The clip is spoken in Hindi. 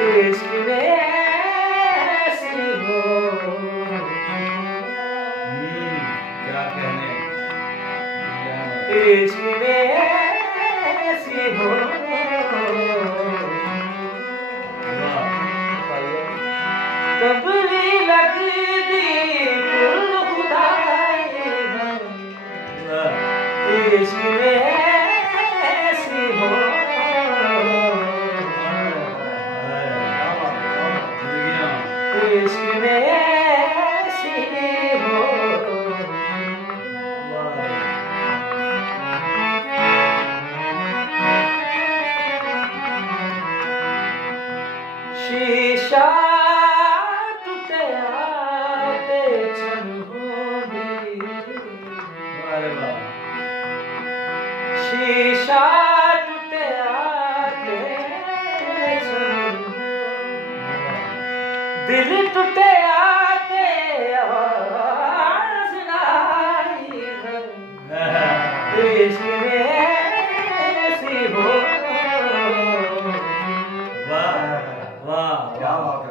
इश्क में ऐसी हो। क्या कहने, इश्क में ऐसी हो। तबली लगदी कुल खुदाई है। इश्क में ऐसी हो। इश्क में ऐसी हो। शीशा टूटिया ते छन होंदी। शीशा टूटिया ते छन होंदी। दिल टूटिया ते आवाज़ ना आई है। इश्क में ऐसी हो। वाह वाह, क्या बात है।